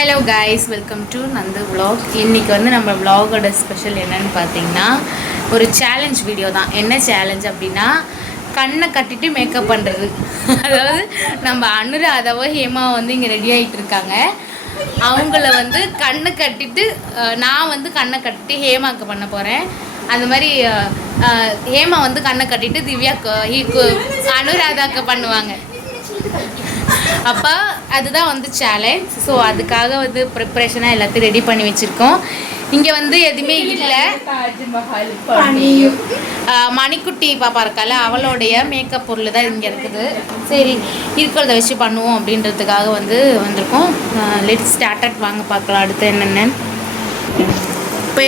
Hello guys, welcome to Nandu vlog. இன்றைக்கி வந்து நம்ம விலாகோட ஸ்பெஷல் என்னன்னு பார்த்தீங்கன்னா ஒரு சேலஞ்ச் வீடியோ தான். என்ன சேலஞ்ச் அப்படின்னா கண்ணை கட்டிட்டு மேக்கப் பண்ணுறது. அதாவது நம்ம அனுராதாவோ ஹேமாவோ வந்து இங்கே ரெடி ஆகிட்டு இருக்காங்க. அவங்கள வந்து கண்ணை கட்டிட்டு நான் வந்து கண்ணை கட்டிட்டு ஹேமாவுக்கு பண்ண போகிறேன். அந்த மாதிரி ஹேமா வந்து கண்ணை கட்டிட்டு திவ்யாக்கு அனுராதாக்கு பண்ணுவாங்க. அப்போ அதுதான் வந்து சேலஞ்ச். ஸோ அதுக்காக வந்து ப்ரிப்ரேஷனாக எல்லாத்தையும் ரெடி பண்ணி வச்சுருக்கோம். இங்கே வந்து எதுவுமே இல்லை. மணிக்குட்டி பாப்பா இருக்கால, அவளுடைய மேக்கப் பொருள் தான் இங்கே இருக்குது. சரி, இருக்கிறத வச்சு பண்ணுவோம் அப்படின்றதுக்காக வந்து வந்திருக்கோம். லெட்ஸ் ஸ்டார்டட், வாங்க பார்க்கலாம் அடுத்து என்னென்னு. இப்போ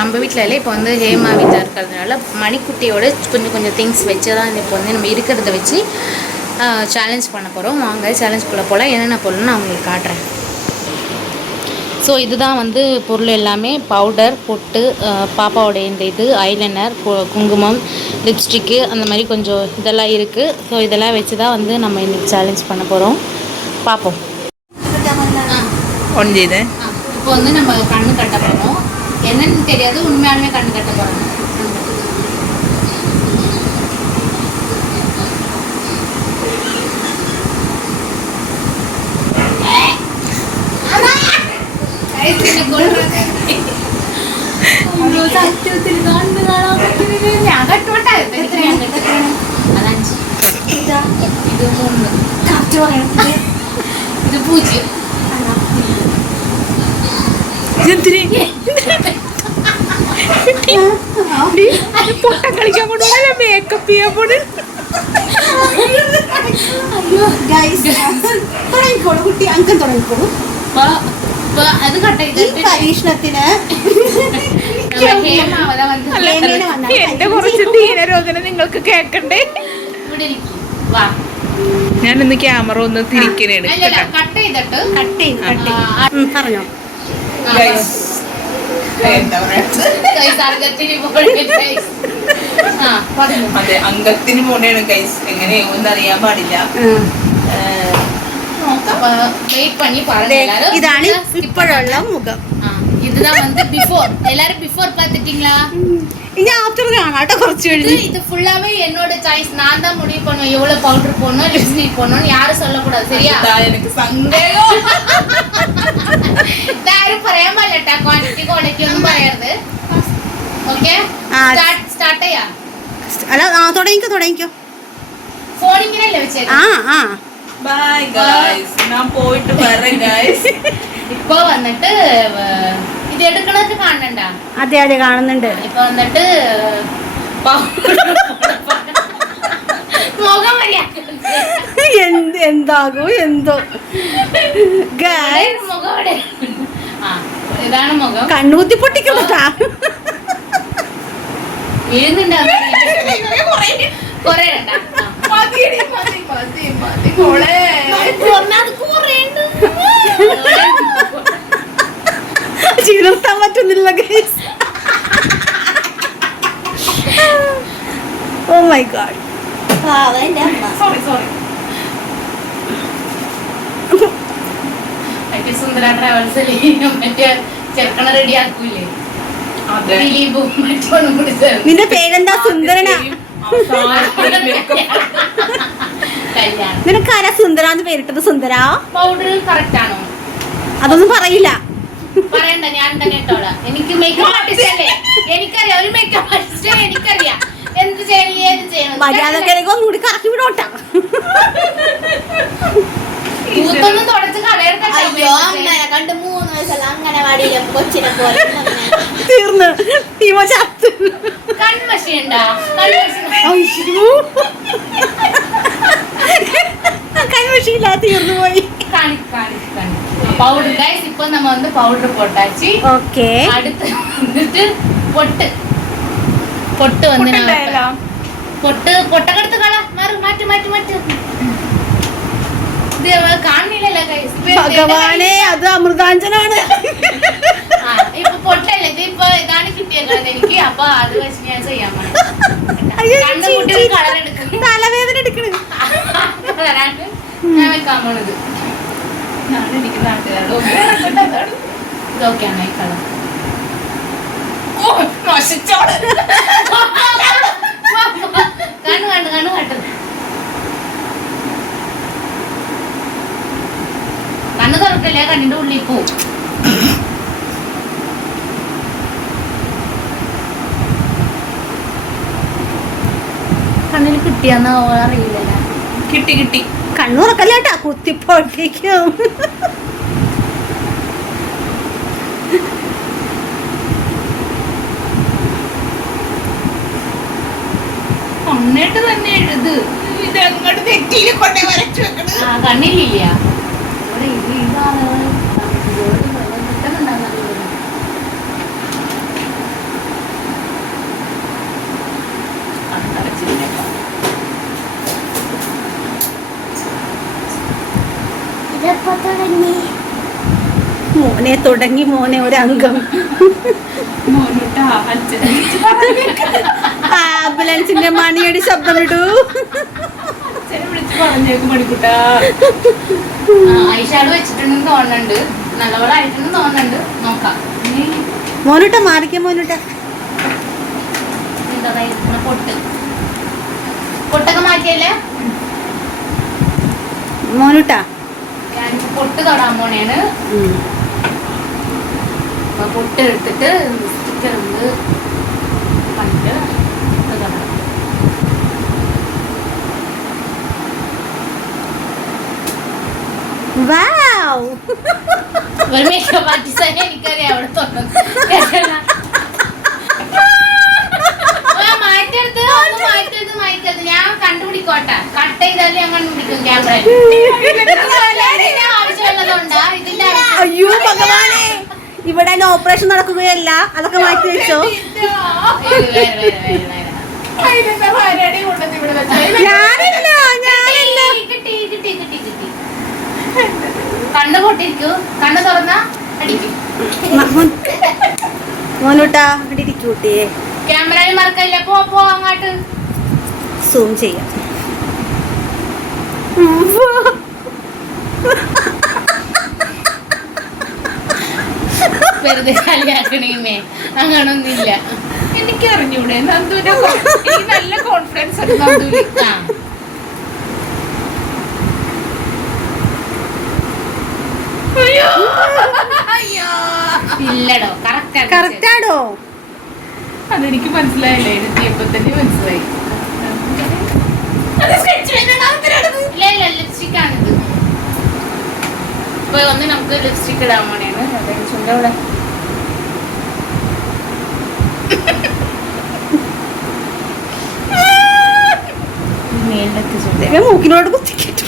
நம்ம வீட்டில் இல்லை, இப்போ வந்து ஹேமா வீட்டில் இருக்கிறதுனால மணிக்குட்டியோட கொஞ்சம் கொஞ்சம் திங்ஸ் வச்சு தான் இப்போ வந்து நம்ம இருக்கிறத வச்சு சேலஞ்ச் பண்ண போகிறோம். வாங்க சேலஞ்சுக்குள்ளே போகலாம். என்னென்ன பொருள்னு நான் உங்களுக்கு காட்டுறேன். ஸோ இதுதான் வந்து பொருள் எல்லாமே. பவுடர், பொட்டு, பாப்பாவோடைய இந்த இது ஐலைனர், குங்குமம், லிப்ஸ்டிக்கு, அந்த மாதிரி கொஞ்சம் இதெல்லாம் இருக்குது. ஸோ இதெல்லாம் வச்சு தான் வந்து நம்ம இன்றைக்கி சேலஞ்ச் பண்ண போகிறோம். பார்ப்போம். இப்போ வந்து நம்ம கண்ணு கட்ட போகிறோம். என்னன்னு தெரியாது, உண்மையாலுமே கண்ணு கட்ட போகிறோம். ഇത് പൂജ്യം. പൊട്ട കളിക്കാൻ കൊണ്ടുപോകല മേക്കപ്പ് ചെയ്യാൻ പോണ്. കുട്ടി അങ്കം തുടങ്ങിക്കോളൂ. അത് പരീക്ഷണത്തിന് എന്റെ കുറച്ച് ദീനരോധന നിങ്ങൾക്ക് കേക്കണ്ടേ? ഞാനിന്ന് ക്യാമറ ഒന്ന് തിരിക്കണേണ്. പറഞ്ഞോ. അതെ, അംഗത്തിന് പോണേണ് ഗൈസ്. എങ്ങനെയൊന്നും അറിയാൻ പാടില്ല. ഇതാണ് ഇപ്പോഴുള്ള മുഖം. இதுதான் வந்து பிஃபோர். எல்லாரும் பிஃபோர் பார்த்துட்டீங்களா? இங்க ஆஃப்டர் காணாட்ட കുറച്ച് எழுதி. இது ஃபுல்லாவே என்னோட சாய்ஸ். நான் தான் முடிவு பண்ணுவேன் எவ்வளவு பவுடர் போடணும், லிப்ஸ்டிக் போடணும். யாரும் சொல்ல கூடாது, சரியா? எனக்கு சந்தேகம். யாரும் പറയാൻ പറ്റില്ല. ക്വാണ്ടിറ്റി ക്വാളിറ്റി ഒന്നും പറയരുത്. ഓക്കേ, സ്റ്റാർട്ട് ചെയ്യാ. അല്ല, തുടങ്ങിക്കോ. ഫോൺ ഇങ്ങനെയല്ലേ വെച്ചേ? ബൈ ഗൈസ്, ഞാൻ പോയിട്ട് വരാം ഗൈസ്. ഇപ്പൊ വന്നിട്ട് ഇത് എടുക്കണത് കാണണ്ട? അതെ കാണുന്നുണ്ട്. ഇപ്പൊ വന്നിട്ട് മുഖം എന്താകും എന്തോ മുഖം. ഇതാണ് മുഖം. കണ്ണൂത്തി പൊട്ടിക്കട്ടാ. എഴുന്നുണ്ടാ കൊറേ നിർത്താൻ പറ്റുന്നില്ല ഗൈസ്. Oh my God. സുന്ദര ട്രാവൽസിൽ മറ്റേ ചെറുക്കണ റെഡി ആക്കൂലേ, നിന്റെ പേരെന്താ? സുന്ദരനാ? നിനക്ക് ആരാ സുന്ദരാന്ന് പേരിട്ടത്? സുന്ദര പൗഡർ കറക്റ്റ് ആണോ? അതൊന്നും പറയില്ല. പറയണ്ട, ഞാൻ തന്നെ ഇട്ടോളാം. എനിക്ക് മേക്കപ്പ് ആർട്ടിസ്റ്റ് അല്ലേ, എനിക്കറിയാം. ഒരു മേക്കപ്പ് ആർട്ടിസ്റ്റ് എനിക്കറിയാം എന്ത് ചെയ്യണം, ഏത് ചെയ്യണം. മര്യാദക്ക് ഒന്നുകൂടി കറക്കി വിടോട്ടാ. പൂത്തൊന്നും തുടച്ച് കളയരുത്. കണ്ട് 3 വയസ്സല്ല അംഗനവാടിയിലെ കൊച്ചിനെ പോലെ തീർന്ന് ചത്ത്. കൺമഷി ഉണ്ടാ? കൺമഷിയില്ല, തീർന്നു പോയി. பவுடர் गाइस, இப்போ நம்ம வந்து பவுடர் போட்டாச்சு. ஓகே, அடுத்து வந்துட்டு பொட்டு வந்து நான் பொட்டக்கடுத்து கால மாட்டு ഇത് കാണില്ല गाइस. ഭഗവാനേ, അത് അമൃതാഞ്ജനാണ്. ഇപ്പൊ പൊട്ടല്ലേ ഇത്? ഇപ്പൊ ഇതാണ് കിട്ടിയത് എനിക്ക്. അപ്പൊ അത് വെച്ച് ഞാൻ ചെയ്യാൻ കളർ. തലവേദന എടുക്കണ ഞാൻ വെക്കാൻ പോണത്. എനിക്ക് നാട്ടുകാരുടെ മുമ്പിൽ ഇറങ്ങണ്ട, അതാണ്. ഇതൊക്കെയാണ് ഈ കളർ. ഓ, നശിച്ചോള്. കണ്ണു കണ്ടു കണ്ണു കണ്ടു. കണ്ണു തുറക്കല്ലേ, കണ്ണിന്റെ ഉള്ളിൽ പോവും. കണ്ണിൽ കിട്ടിയാന്നോ അറിയില്ലല്ലോ. കിട്ടി കിട്ടി. കണ്ണുറക്കല്ലേട്ടാ, കുത്തിപ്പൊട്ടിക്കും. കണ്ണിട്ട് തന്നെ എഴുത്. ഇത് അങ്ങോട്ട് നെറ്റിയിൽ കൊണ്ടേ വരച്ചു വെക്കണത്. ആ കണ്ണിലില്ല. ഇവിടെ ഇത് ഇതാണ് കിട്ടുന്നുണ്ടാകുന്നത്. മോനെ തുടങ്ങി, മോനെ ഒരംഗം. മോനുട്ടാ, അച്ഛനെ വിളിച്ച് പറഞ്ഞേക്ക്. ആംബുലൻസിന്റെ മണിയടി ശബ്ദം ഇടൂ. അച്ഛനെ വിളിച്ച് പറഞ്ഞേക്ക് മണിക്കുട്ടാ. ഐഷാഡ് വെച്ചിട്ടുണ്ടെന്ന് തോന്നുന്നുണ്ട്, നല്ലപോലെ ആയിട്ടുണ്ടെന്ന് തോന്നുന്നുണ്ട്. നോക്കാം. മോനുട്ട മാറിക്ക, മോനുട്ട. എന്താ പൊട്ട് പൊട്ടൊക്കെ മാറ്റിയല്ലേ. മോനുട്ട ഞാനിപ്പോ പൊട്ട് തൊടാൻ പോണേണ്. അപ്പൊ പൊട്ട് എടുത്തിട്ട് സ്റ്റിക്കർ ഉണ്ട് പണ്ട് തൊടണം. വാവ്, ഒരു മേക്കപ്പ് ആർട്ടിസ്റ്റ് എനിക്കറിയാം അവിടെ തൊടുന്നത്. മാറ്റരുത് ഞാൻ കണ്ടുപിടിക്കോട്ടെ. കട്ട് ചെയ്താലും ഞാൻ കണ്ടുപിടിക്കും ക്യാമറ. ആവശ്യമുള്ളതുകൊണ്ടാ ഇതിന്റെ. അയ്യോ ഭഗവാനെ, ഇവിടെ ഓപ്പറേഷൻ നടക്കുകയല്ല, അതൊക്കെ മാറ്റി വെച്ചോ. ഞാനില്ല, ഞാനില്ല. കണ്ണ് പൊട്ടിരിക്കൂ, കണ്ണ് തുറന്നാ അടിക്കും. മോനുട്ടാ ഇവിടെ ഇരിക്കൂട്ടിയെ. ക്യാമറയിൽ മറക്കല്ലേ, പോ അങ്ങോട്ട്. സൂം ചെയ്യാം. വെറുതെ കളിയാക്കണേ, അങ്ങനൊന്നുമില്ല. എനിക്ക് അറിഞ്ഞൂടെ നന്ദുവിന്റെ എനിക്ക് നല്ല കോൺഫിഡൻസ് ഉണ്ട് നന്ദുവിന്. ഇല്ലടോ, കറക്റ്റാടോ. അതെനിക്ക് മനസ്സിലായില്ല, എഴുതിയപ്പോ തന്നെ മനസ്സിലായി. ഇല്ല ലിപ്സ്റ്റിക് ആണിത്. ഇപ്പൊ ഒന്ന് നമുക്ക് ലിപ്സ്റ്റിക് ഇടാൻ വേണ്ടിയാണ്. ചുണ്ടവിടെ മേലിലെത്തി ചുണ്ട മൂക്കിനോട് കുത്തിക്കിട്ടു.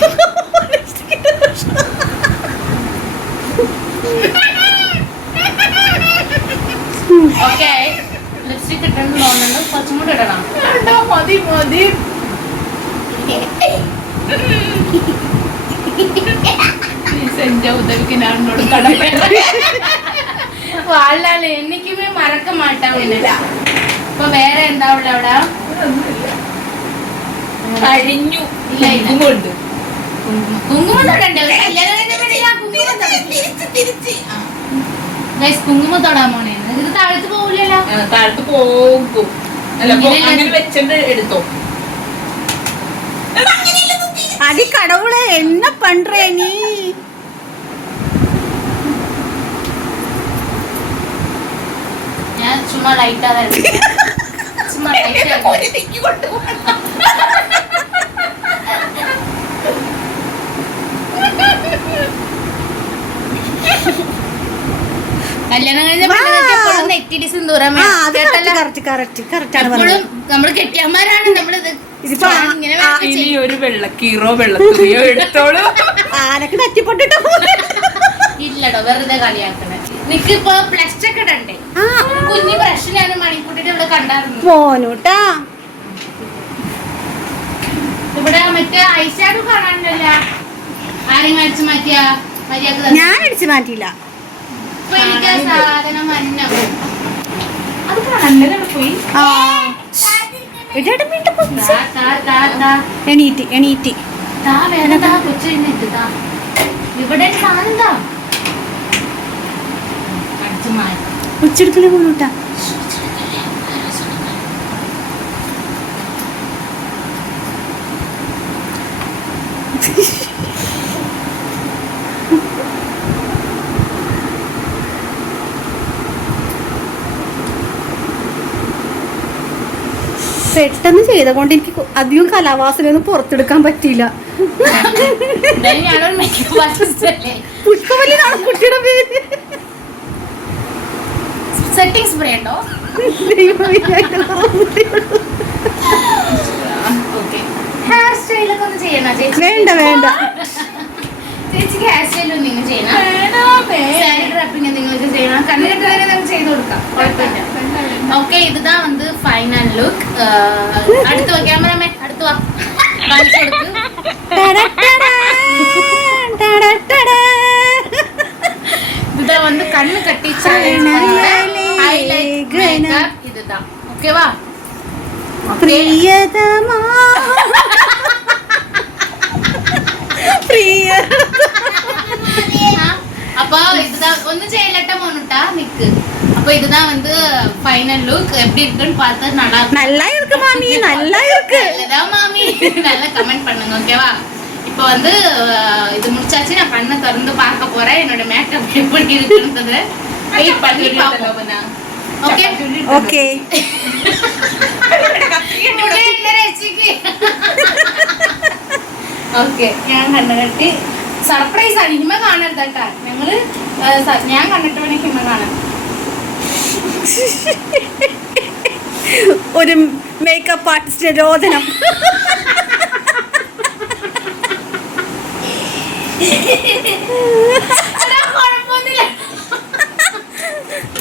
ഓക്കെ. ലിപ്സ്റ്റിക് ഇട്ടെന്ന് തോന്നുന്നുണ്ട്, കുറച്ചും കൂടി ഇടണം. മതി മതി. എന്റെ ഉദവിക്ക് ഞാൻ എന്നോട് കടപ്പേണ്ട. വാഴാലേ എനിക്കുമേ മറക്ക മാട്ടാവില്ല. ഇപ്പൊ വേറെ എന്താ ഉള്ള അവിടെ? കഴിഞ്ഞു. ഇല്ല ഇല്ല കൊണ്ട് കുങ്കുമം തൊടണ്ടേ? കുങ്കുമം തൊടാൻ പോണേന്ന്. ഇത് താഴത്ത് പോവില്ലല്ലോ. താഴത്ത് പോകും. അല്ല അങ്ങനെ വെച്ചിട്ട് എടുത്തോ. അടി കടവുളെ എന്ന പண்றே നീ? ഞാൻ ചുമ്മാ ലൈറ്റാ ചുമ്മാ കല്യാണം കഴിഞ്ഞ നെറ്റിടി സിന്ദൂരം എപ്പോഴും നമ്മള് കെട്ടിയന്മാരാണ്. നമ്മളിത് ഇനി ഒരു വെള്ളക്കീറോ വെള്ളത്തുണിയോ എടുത്തോളൂ. ആനക്ക് നെറ്റിപ്പൊട്ടിട്ടോ ഇല്ലടോ, വെറുതെ കളിയാക്കണേ. നിക്കിപ്പോ പ്ലസ് ഒക്കെ ഇടണ്ടേ? കുഞ്ഞി ബ്രഷ് ഞാൻ മണിക്കൂട്ടിട്ട് ഇവിടെ കണ്ടായിരുന്നു. പോനൂട്ടാ ഇവിടെ മറ്റേ ഐഷാഡു കാണാനില്ല. ആരെങ്കിലും അടിച്ചു മാറ്റിയാ മര്യാദ? ഞാൻ അടിച്ചു മാറ്റിയില്ല. ഇപ്പൊ എനിക്ക് സാധനം മഞ്ഞ അത് കാണാൻ പോയി. എണീറ്റ് എണീറ്റ് വേറെ കൊച്ചു ഇവിടെ സാധനം അടിച്ചു മാറ്റി ഉച്ചെടുക്കലേ പോണൂട്ടാ. പെട്ടെന്ന് ചെയ്തുകൊണ്ട് എനിക്ക് അധികം കലാവാസനയൊന്നും പുറത്തെടുക്കാൻ പറ്റിയില്ല. ഞാനൊരു മേക്കപ്പ് ആർട്ടിസ്റ്റ് അല്ലേ. പുഷ്പവല്ലിയാണ് കുട്ടിയുടെ പേര്. സെറ്റിംഗ് സ്പ്രേ ഉണ്ടോ? ഹെയർ സ്റ്റൈലൊക്കെ ഒന്ന് ചെയ്യണോ ചേച്ചി? വേണ്ട വേണ്ട. ചേച്ചിക്ക് ഹെയർ സ്റ്റൈൽ ഒന്നും ചെയ്യണം. സാരി ഡ്രാപ്പിംഗ് എന്തെങ്കിലും ചെയ്യണം. കണ്ണുകെട്ടുകാരെ നമുക്ക് ചെയ്ത് കൊടുക്കാം, കുഴപ്പമില്ല. ഓക്കെ, ഇതാ വന്ന് ഫൈനൽ ലുക്ക്. അടുത്ത് വാ ക്യാമറമേ, അടുത്ത് വാ, കാണിച്ചു കൊടുക്ക്. ഇതാ வந்து കണ്ണ് കട്ടി ഹൈലൈറ്റ് മേക്കപ്പ് ഇതാ. ഓക്കെ വാ. പ്രിയതമാ പ്രിയ. அப்போ இதுதான் ஒண்ணு செய்யலட்ட மோனுட்டா நிக்கு. அப்போ இதுதான் வந்து ஃபைனல் லுக். எப்படி இருக்குன்னு பார்த்தா நல்லா இருக்கு மாமி, நல்லா இருக்கு. நல்லதா மாமி? நல்லா கமெண்ட் பண்ணுங்க, ஓகேவா? இப்போ வந்து இது முடிச்சாச்சு. நான் கண்ணை திறந்து பார்க்க போறேன் என்னோட மேக்கப் எப்படி இருக்குன்றத வெயிட் பண்ணி பாப்போம். Okay okay. ഓക്കെ, ഞാൻ കണ്ണു കെട്ടി. സർപ്രൈസ് ആണ്. ഹിമ കാണരുത് കേട്ടാ. ഞങ്ങള് ഞാൻ കണ്ടിട്ട് വേണേ ഹിമ കാണാം. ഒരു മേക്കപ്പ് ആർട്ടിസ്റ്റിന്റെ രോദനം. കുഴപ്പമൊന്നുമില്ല.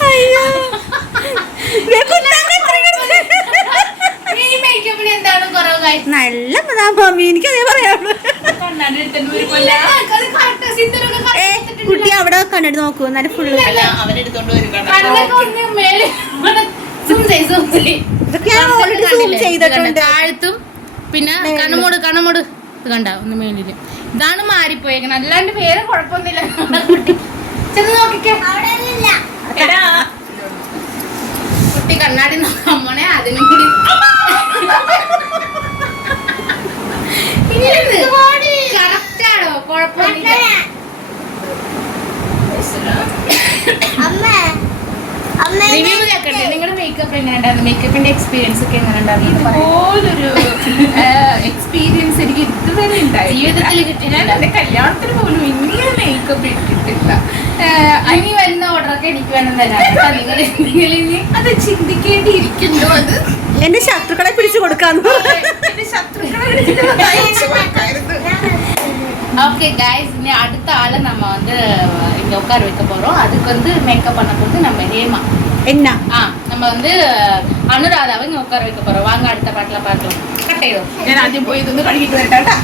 അയ്യോ ഈ മേക്കപ്പിന് എന്താണ് കുറവായി? നല്ല മാമി, എനിക്കതേ പറയാവുള്ളൂ. കുട്ടി അവിടെ കണ്ടിട്ട് നോക്കൂ, നല്ല ഫുള്ള് ഇതൊക്കെ ഞാൻ ഓൾറെഡി സൂം ചെയ്തിട്ടുണ്ട്. താഴത്തും പിന്നെ കണ്ണുമൂട് കണ്ണുമൂട് ഇത് കണ്ട ഒന്ന് മേലില്. ഇതാണ് മാറിപ്പോയേക്കണം, അല്ലാണ്ട് വേറെ കുഴപ്പമൊന്നുമില്ല. ചെന്ന് നോക്കിക്കേ. കുട്ടി കണ്ണാടി നോക്കാൻ പോണേ, അതിനും കൂടി കറക്റ്റാണോ? കുഴപ്പമില്ല. റിവ്യൂ കേൾക്കട്ടെ. നിങ്ങളുടെ മേക്കപ്പ് എങ്ങനെ ഉണ്ടായിരുന്നു? മേക്കപ്പിന്റെ എക്സ്പീരിയൻസ് ഒക്കെ എങ്ങനെ ഉണ്ടായിരുന്നു? ഓരോരു എക്സ്പീരിയൻസ് എനിക്ക് ഇതുവരെ ഉണ്ടായി ജീവിതത്തിൽ കിട്ടിയില്ല. ഞാൻ എന്റെ കല്യാണത്തിന് പോലും ഇങ്ങനെ മേക്കപ്പ് ഇട്ടിട്ടില്ല. ഇനി വരുന്ന ഓർഡറൊക്കെ എനിക്ക് വേണം തരാം. നിങ്ങൾ എന്തെങ്കിലും അത് ചിന്തിക്കേണ്ടിയിരിക്കുന്നു. അത് എന്റെ ശത്രുക്കളെ പിടിച്ചു കൊടുക്കാന്ന്. എന്റെ ശത്രുക്കളെ തയ്ച്ചു കൊടുക്കായിരുന്നു. ஓகே கைஸ், இனி அடுத்த ஆளை நம்ம வந்து இங்க உட்கார வைக்க போறோம். அதுக்கு வந்து மேக்கப் பண்ண போது நம்ம ஹேமா என்ன நம்ம வந்து அனுராதாவை இங்க உட்கார வைக்க போறோம். வாங்க அடுத்த பாட்டுல பார்க்கலாம். கட்டையோ ഞാൻ ആദ്യം പോയി ഇതൊന്ന് കഴുകിട്ട് വരട്ടാ.